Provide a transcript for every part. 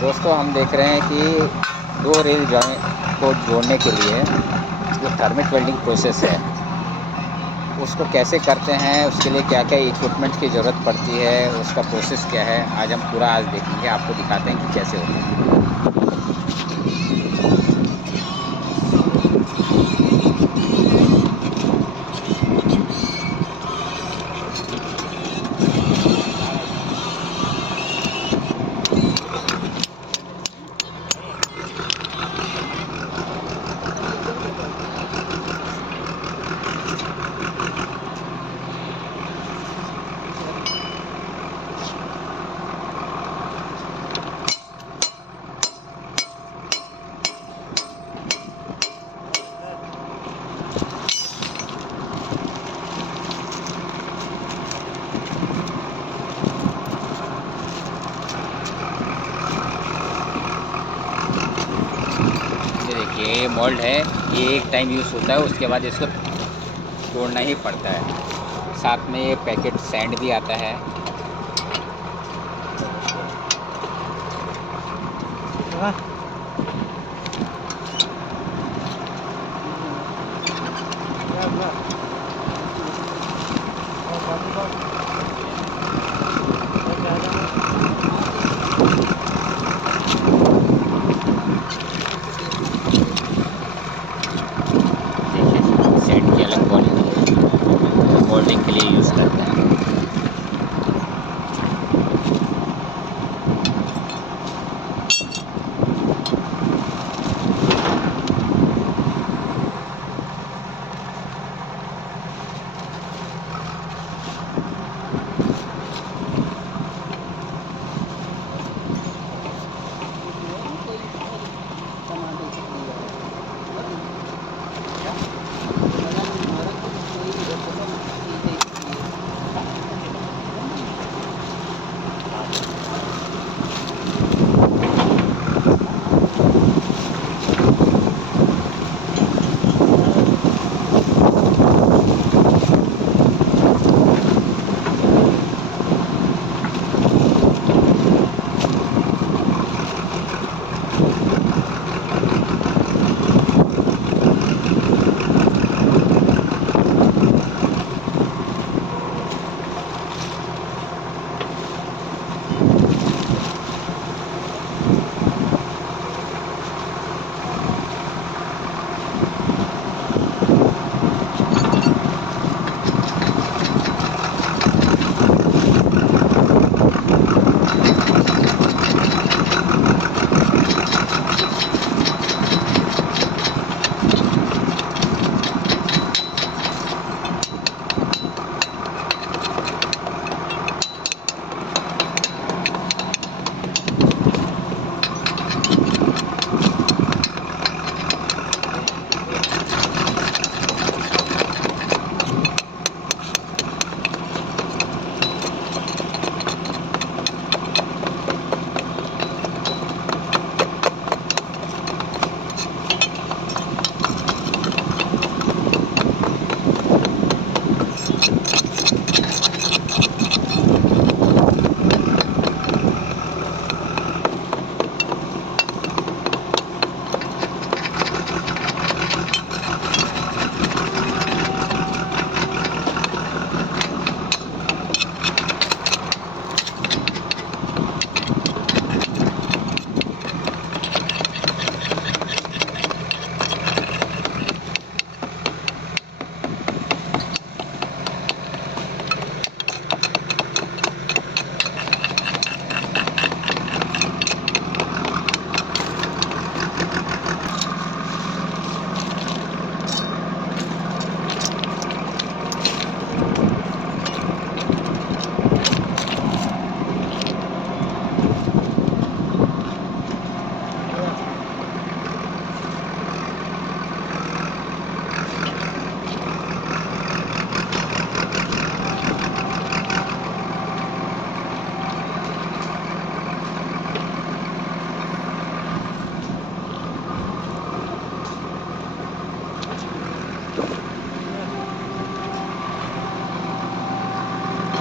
दोस्तों हम देख रहे हैं कि दो रेल को जोड़ने के लिए जो थर्मिक वेल्डिंग प्रोसेस है उसको कैसे करते हैं, उसके लिए क्या क्या इक्विपमेंट की ज़रूरत पड़ती है, उसका प्रोसेस क्या है, आज देखेंगे। आपको दिखाते हैं कि कैसे होता है। ये देखिए, ये मोल्ड है, ये एक टाइम यूज़ होता है, उसके बाद इसको तोड़ना ही पड़ता है। साथ में ये पैकेट सैंड भी आता है। देखिए, सैंड की अलग क्वालिटी है, मोल्डिंग के लिए यूज़ करते हैं।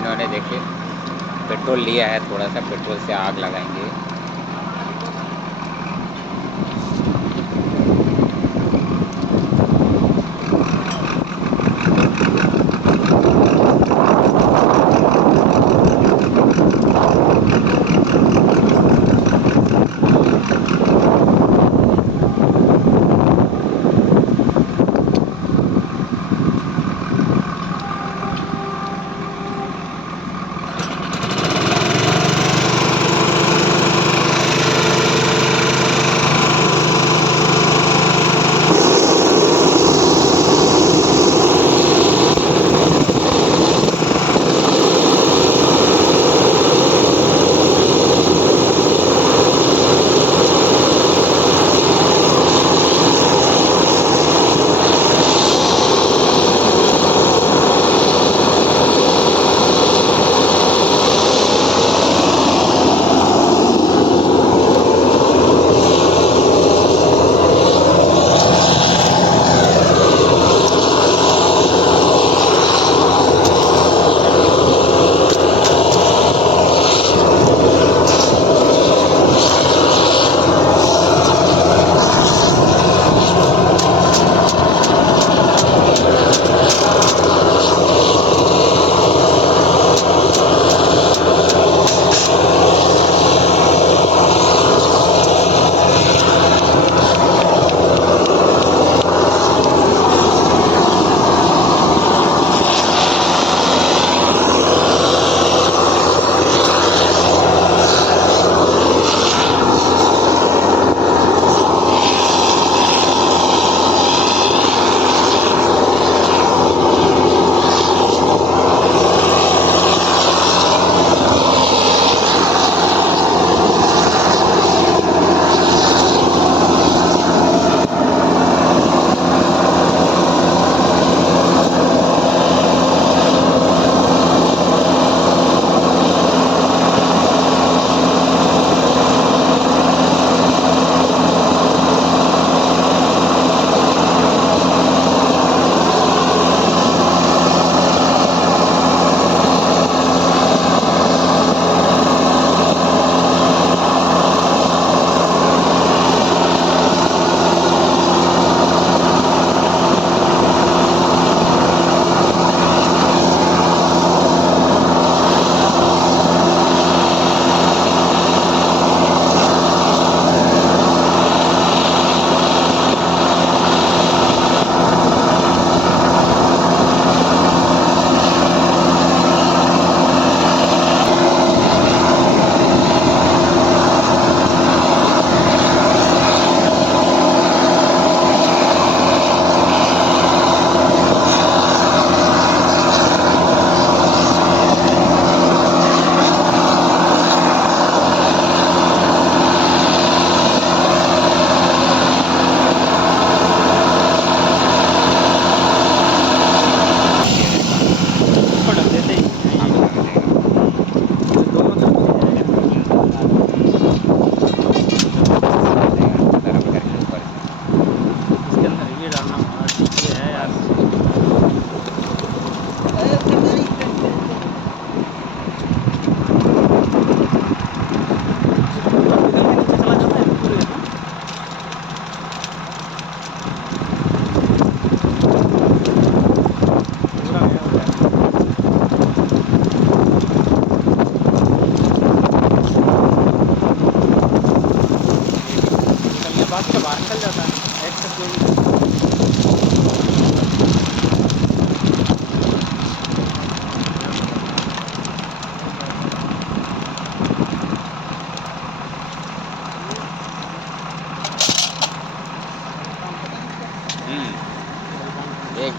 इन्होंने देखिए पेट्रोल लिया है, थोड़ा सा पेट्रोल से आग लगाएंगे।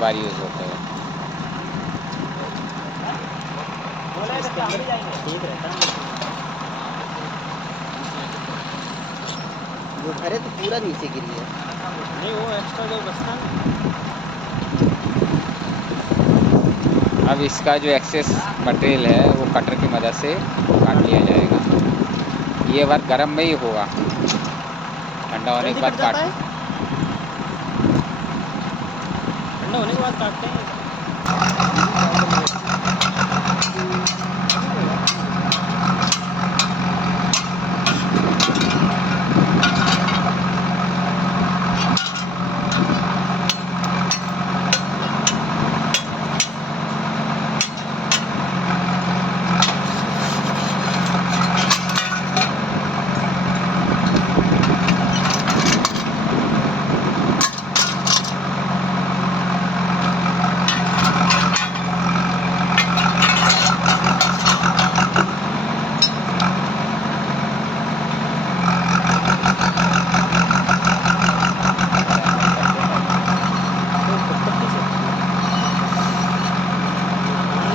बार यूज़ होता है। इसके अंदर ठीक रहता है। जो भरे तो पूरा नीचे गिरी है। नहीं वो एक्स्ट्रा जो बचता है अब इसका जो एक्सेस मटेरियल है वो कटर की मदद से काट लिया जाएगा। ये बार गर्म में ही होगा, ठंडा होने के जल्दी बाद कट जाता काट। है। ठंडा होने के बाद काटते हैं।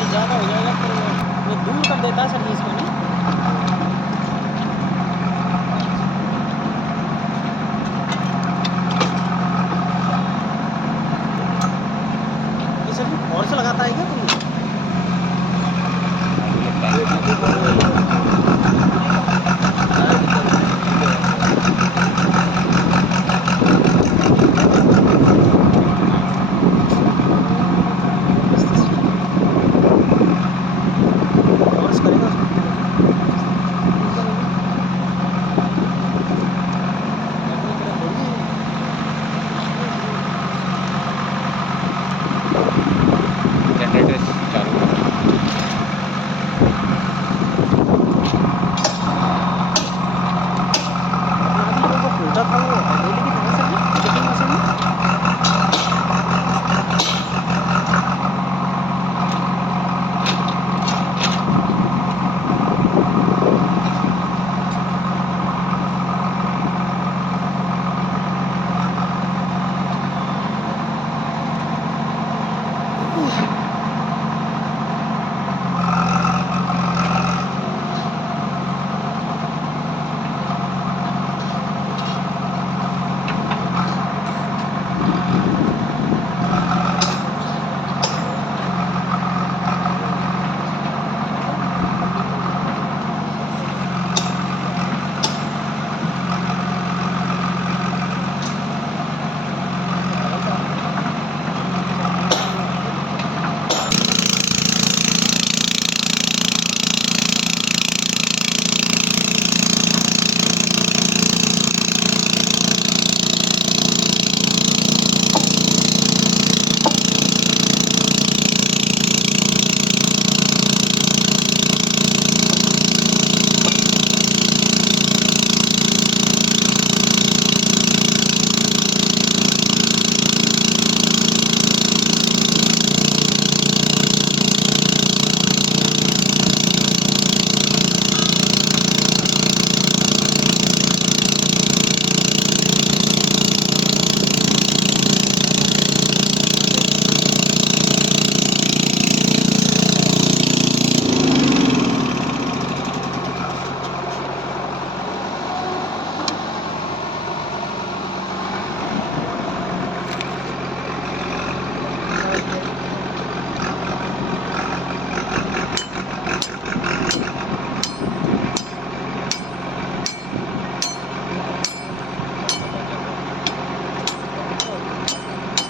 ज़्यादा हो जाएगा फिर वो दूर कर देता है सर्विस को नहीं।